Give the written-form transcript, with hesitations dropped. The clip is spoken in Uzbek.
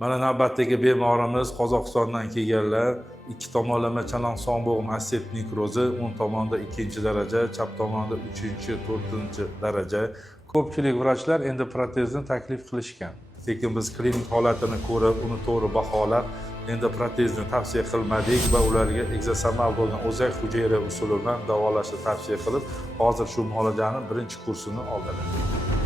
Mana navbatdagi bemorimiz Qozog'istondan kelganlar. Ikki tomonlama chanon-son bo'g'im osset nekrozi, o'ng tomonda 2-daraja, chap tomonda 3-4 daraja. Ko'pchilik vrachlar endi protezni taklif qilishgan. Lekin biz klinik holatini ko'rib, uni to'g'ri baholab, endi protezni tavsiya qilmadik va ularga ekzosomal bo'lgan o'zak hujayra usuli bilan davolashni tavsiya qilib, hozir shu muolajaning birinchi kursini oldilar.